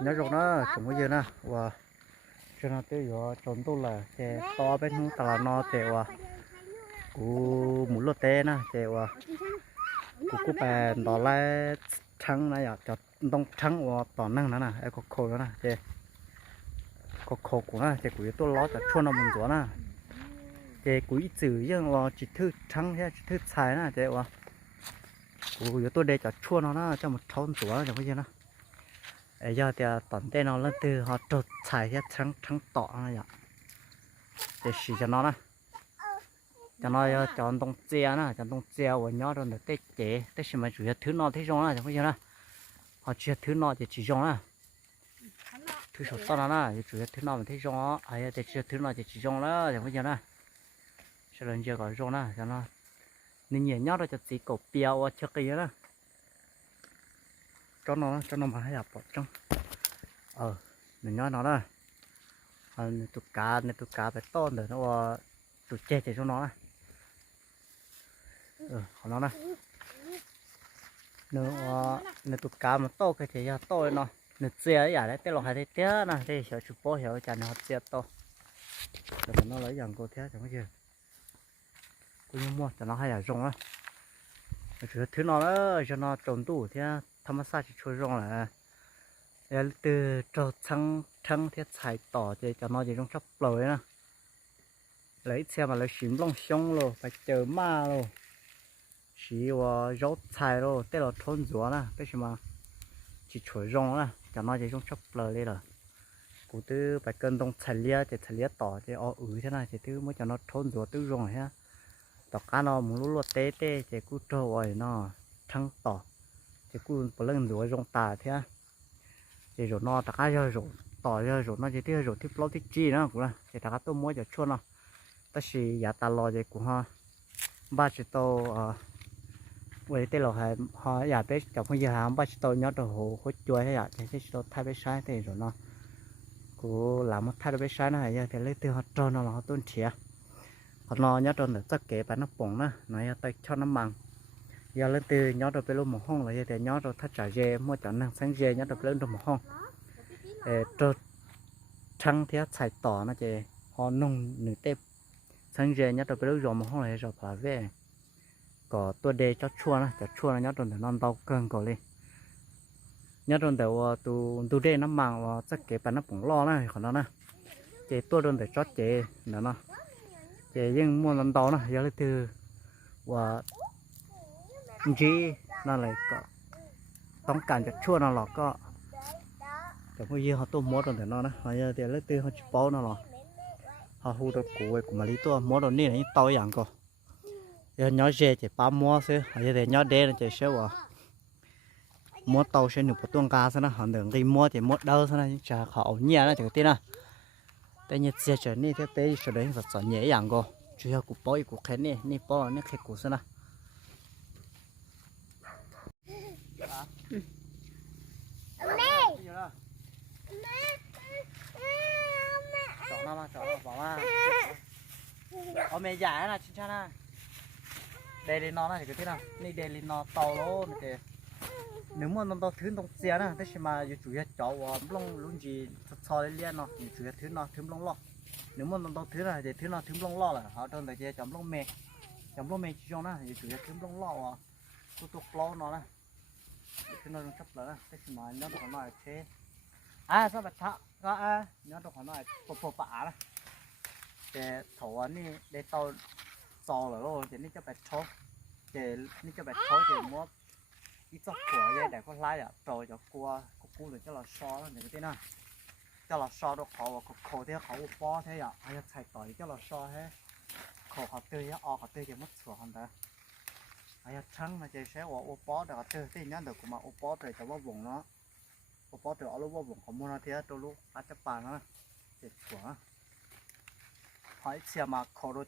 nhớ rồi nó chúng bây giờ nè? Và cho nó tiêu giờ trốn tôi là chè to bên nó tà là nó chè và cú muốn lột tê nè, chè và cú cú bè đó là trắng này à dạ, cho đông trắng và tỏ năng nữa nè em có khô nữa nè, chè. Có khô của nó, chè cú tôi lót cho chua nó mình rồi nè. Chè cú ít chữ nhưng mà chỉ thứ trắng chứ chỉ thứ xài nè, chè và cú tôi để cho chua nó nè, cho một thon sủa cho bây giờ nè ấy giờ thì tận tên nó lên từ họ trột xài hết trắng trắng tỏ này ạ để xì cho nó nè. Cho nó giờ chọn đông che nè chọn đông che và nhỏ rồi để tết chế. Tết xem mà chủ yếu thứ nó thế trong nè chẳng phải nè? Họ chia thứ nó thì chỉ trong nè. Thứ số to nó nè chủ yếu thứ nó mình thấy trong ấy thì chia thứ nó thì chỉ trong đó chẳng phải nè? Sau lần giờ gọi trong nè, cho nó. Nên nhẹ nhõm rồi cho chỉ cổ bèo và cái kia nè cho nó cho nó mà hay bỏ trong. Ờ mình nói nó đó ờ tụt cá, này tụt cá phải to nữa, nó tụt tụi che cho nó ờ, này ờ nó này nó này tụt cá mà to cái chỉ ra to nó. Nó che ấy à đấy, tên là hai thế té nè thì sợ chụp bó, hiểu chả nó che to. Rồi nó lấy dòng cô thế chẳng có gì. Cô như mua cho nó hay là rong á. Thứ thứ nó đó, cho nó trồng tủ thế tham sát chú rong là để từ cho trăng trăng thiết xài tỏ thì cho nó chỉ trong chắp lối nè. Lấy xe mà lấy xím long xong rồi phải chờ ma rồi chỉ và rau xài rồi để là thôn rửa nè cái gì mà chỉ chuối rong nè, cho nó chỉ trong chắp lối đây rồi cụ tư phải cần đông xài lia, thì xài lia tỏ thì ở ứ thế này, thì tư mới cho nó thôn rửa tư rong ha tỏ cá nó muốn lúa té té, thì cứ trâu rồi nó thăng tỏ chỉ cứ một lần rồi rong tà thế à. chỉ rồi nó ta cái rồi rồi tỏ rồi rồi nó chỉ thế rồi tiếp lâu tiếp chi nữa cũng là. Chỉ ta cái tôi mua cho chua nó. Ta chỉ giả ta lo gì cũng ha ba chỉ tàu vậy tên là hai họ giả biết trong bây giờ hàng ba chỉ tàu nhớ được hồ hồ chuối hay giả thì chỉ tàu thay biết sai thì rồi nó. Cũng làm một thay biết sai nó hay à, thì lấy từ họ tròn nó là họ tuân chia họ nó nhớ tròn để tất kế bán nó bổng nữa nó tay cho nó bằng giờ lên từ nhỏ rồi pelo một hông là giờ nhỏ đầu thắt trả dê mua chọn năng sáng dê nhỏ đầu lên rồi một hông rồi trăng thì xài tỏ nó chị họ nung nửa tép sáng dê nhỏ đầu pelo rồi một hông là rồi phải về có tua đề cho chua nó cho chua nó nhỏ để non đau cần có đi nhớ rồi đầu tu tu đê nó mang và chắc cái bàn nó cũng lo này còn nó nè chị tua đơn để chót chè nữa nó chè nhưng mua non đầu nè giờ lên từ và จีนั่นเลยก็ต้องการจะช่วยนั่นหรอกก็แต่พวกยี่เขาตัวมดตรงแต่นอนนะเขาจะเดี๋ยวเลือกตีเขาจะเป้านั่นหรอเขาหูตัวกูไอ้กูมาลีตัวมดตรงนี้นี่โตอย่างก็เดี๋ยวย้อนเจจะปั๊มมัวซื้อเขาจะเดี๋ยวย้อนเดนจะเชื่อว่ามัวโตเช่นหนูปตัวกาซะนะหันเดินกีมัวจะมัวเดาซะนะจะเขาเอาเนี่ยนะจะตีนะแต่เนี่ยเสียเจนี่เท่าเต้สุดเลยสัตว์สัญญาอย่างก็主要กูป้อยกูแค่นี่นี่ป้อนี่แค่กูซะนะ hả? Ừ. chọn nó mà chọn nó bỏ mà ở mẹ giả là chính xác na đây lên nó này thì cái thế nào này đây lên nó to luôn thì nếu mà nó to thứ nó xe nè thế mà giờ chủ yếu cháu và lông luôn gì cho lên liền nó chủ yếu thứ nó thứ lông lo nếu mà nó to thứ này thì thứ nó thứ lông lo là họ đơn thời gian chấm lông mẹ chấm lông mẹ chỉ cho nó thì chủ yếu thứ lông lo à tôi tôi lo nó nè nó trong chấp lỡ thế mà nó còn nói thế à sao bạch thọ có à nhớ tôi hỏi nói bộ bộ bả đó để thầu anh đi để tao sò rồi luôn thì nó cho bạch chó để nó cho bạch chó thì mua ít chút của vậy để có lái à rồi cho qua có cú được cho là so đó những cái nào cho là so đó họ và khổ thế họ bó thế à ai chạy tỏi cho là so thế khổ họ tươi á họ tươi thì mất sửa hơn đó ai trắng mà chơi sẽ họ bó được tươi thì nhớ được mà bó rồi cho nó vùng nó พอพอเดี๋ยวเอาลูกว่าผมขโมยนะเทียตัวลูกอาจจะป่านะเจ็บหัวหอยเสียมาขอรู้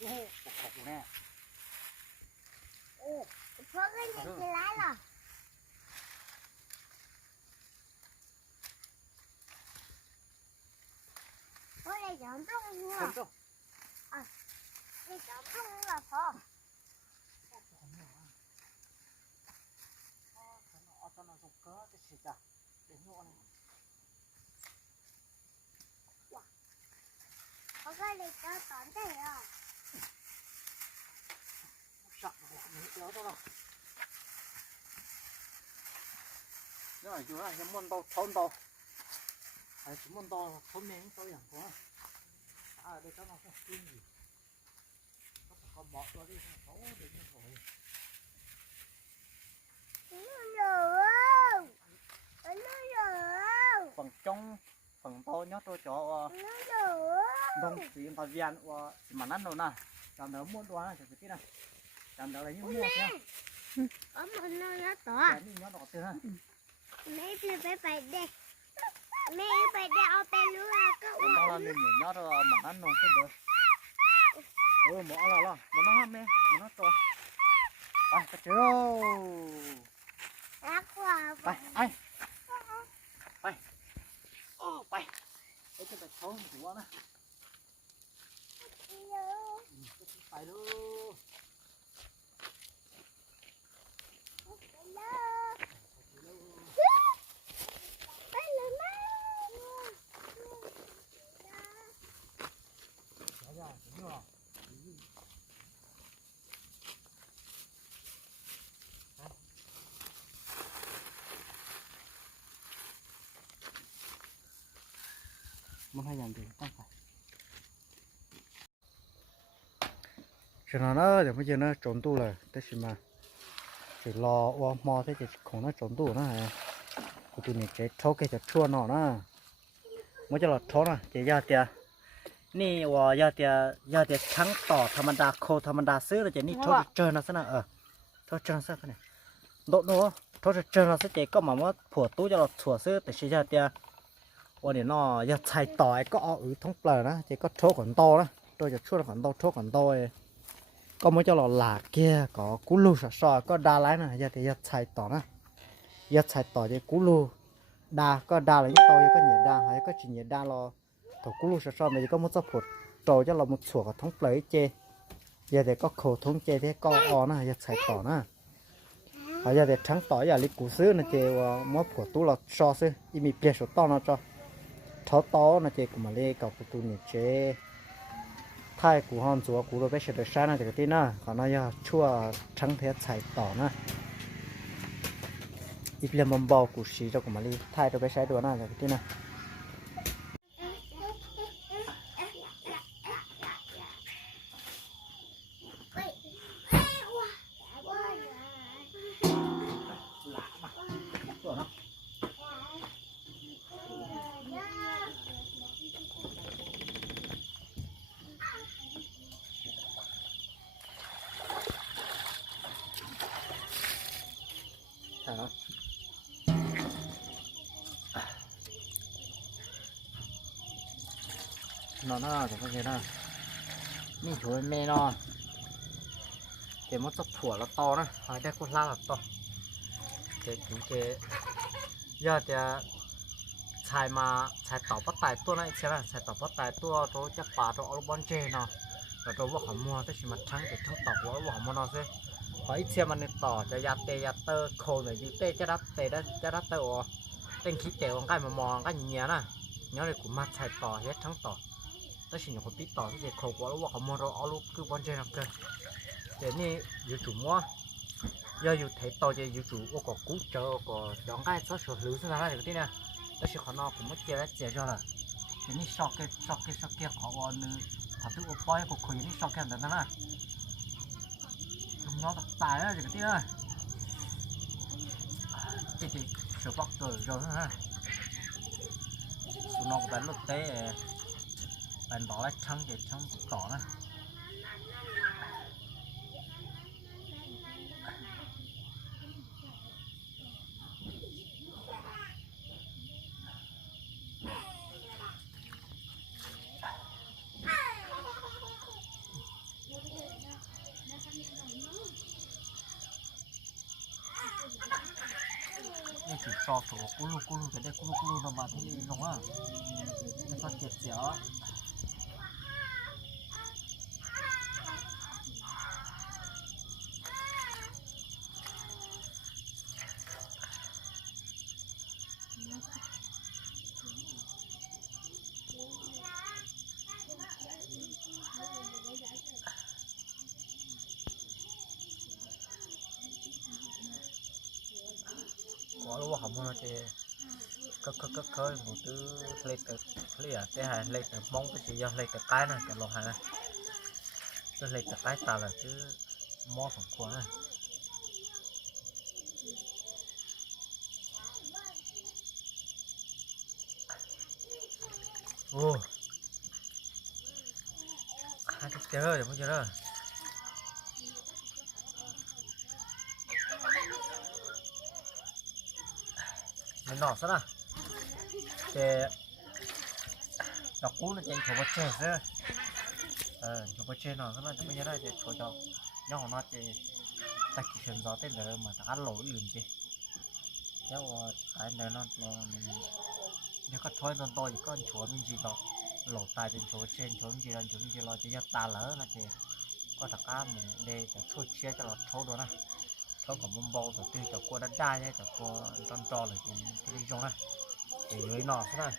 จ่อยยัดเตยัดเตอตัวเตยัดเตยัดเตอเนาะนะเตเด็กจ้อจุงเท่าไหร่เนาะเกิดเลยนะโอ้เสียเกิดเลยคุณน้องโอ้โหปกขอบแน่โอ้ có cái gì thì lái rồi có đây chọn trung nữa không đây chọn trung là phò cho nó dùng cớ cái gì cả để mua này có cái gì cho chọn đây rồi sặc อ À, nó nhưng mà chú này cái muốn to thôn to à chúng muốn to thôn miếng tôi chẳng có à đây cháu nó không tin gì? Nó phải có bọt đó đi không xấu để như vậy phần trong, phần to nhất tôi cho ờ, đông thì mà viên ờ, mà nó đâu nè. Làm nó muốn đoán là phải cái này จำอะไรนี่ม่วแค่มนนอนแล้วต่อแต่นี่ยอนออกเจอแม่จไปไปเด็กแม่ไปเด็กเอาไปรู้อะก็อ้วนเราเนี่ยย้อนเราหมอนนอนเส้นเด้อเออหมอนเราเราหมอนน้องแม่หมอนน้องตไปกระเจ้ารักกว่าไปไปไปโอ้ไปไปจะไปท้องหัวนะไปดู หรอมันพยายังดีตั้งไปฉะนั้นนะเดี๋ยวไม่เจอนะจมตู้เลยแต่ชิมาจะรอวอมอที่จะของน่าจมตู้นะฮะกูตัวนี้จะเท่าแกจะชั่วหน่อนะม่นจะหลอดท้อนะจะยาเตีย งต่อธรรมดาโคธรรมดาซื้อแล้วจะนี่โทษเจอนะซะนะเออโทษเจอซะกันเนี่ยโดดโน้โทษเจอนะซะเจก็หมายว่าผัวตู้จะเราถั่วซื้อแต่ชี้อยากจะวันนี้เนาะอยากใช้ต่อไอ้ก็เอาอือท้องเปล่านะเจก็โทษขนโตนะตัวจะช่วยขนโตโทษขนโตเองก็ไม่จะเราหลากเกียก็กูรู้สะสอก็ดาไลนะอยากจะอยากใช้ต่อนะอยากใช้ต่อจะกูรู้ดาก็ดาเลยโตก็เหนียดาหายก็จีเหนียดาเร า cú lu sợ sợ này có một số phụt trồi cho là một sủa của thống lấy chê. Giờ để có khẩu thống chê thế có o nè giờ xài tỏ nè à giờ để trắng tỏ giờ lấy củ sứ nè chê mỗi phụt tú là so sứ im mi bia số to nó cho. Tháo to nè chê cũng mà lấy cầu của tu này chê. Thay củ hòn chúa củ đồ bây giờ được sáng nè cái tin nè còn nó giờ chua trắng thế xài tỏ nè ít lên mầm bò củ xí cho cũng mà lấy thay đồ bé sẽ đồ nè cái tin nè nó nó thì có cái đó mi chuối mê nó để một chút thủa nó to đó hỏi đây con la là to để chúng cái giờ thì xài mà xài tàu bắt tài tua này xem là xài tàu bắt tài tua cho chắc bà cho ở bon chê nó rồi cho vợ họ mua tới chỉ mà trắng để trắng tàu của vợ họ mua nó chứ hỏi xem mà nên tỏ cho ya tê ya tơ khô này như tê cho đắt tê đó cho đắt tơ ồ tên khí tê con cái mà mò cái nhìn nhẹ nè nhớ này cũng mặt xài tỏ hết trắng tỏ ta chỉ nhổ bít tỏ để khổ quá lúc họ mua rồi alo cứ bán chơi làm cơ để nè dự chủ mua giờ dự thấy tỏ để dự chủ ô có cú chờ có đóng cái số số lưới thế nào được thế nè ta chỉ khó nó cũng mất chơi đấy chơi cho là để nè sọc cái sọc cái sọc kia họ còn thật sự ô boy của khởi những sọc kia là thế nào chúng nó tài đấy được thế nè cái cái sọt bóc rồi rồi ha nó cũng đánh lúc té bạn bỏ là trong để trong cỏ này chỉ so thủ cú lù cú lù cái đây cú lù cú lu, nó mà thế không á nó phát triển dẻo lúc không muốn thì có có có có một thứ lấy từ lấy à thế hay lấy từ mong cái gì do lấy từ cái này cái lò hay này cứ lấy từ cái ta là chứ mò phòng khoa này ô hai cái chơi rồi không chơi rồi mình nọ sao nào? Cái đọc cú nó chạy chỗ bát chơi chứ. Ờ chỗ bát nọ sao nó chẳng bây giờ đây thì chỗ cho nhỏ nó chạy ta chỉ cần gió tên là mà ta lỗi lẩu liền chứ nếu cái này nó nó nếu có thôi nó to thì có chỗ mình gì đó. Lỗ tài trên chỗ trên chỗ mình gì đó chỗ mình gì lo chỉ cho ta lỡ là thì có thật cá mình để cho thôi chia cho nó thấu đó nè thấu còn mông bầu rồi từ cho qua đất đai nhé cho qua tròn tròn lại thì cái đi trong này để dưới nọ thế này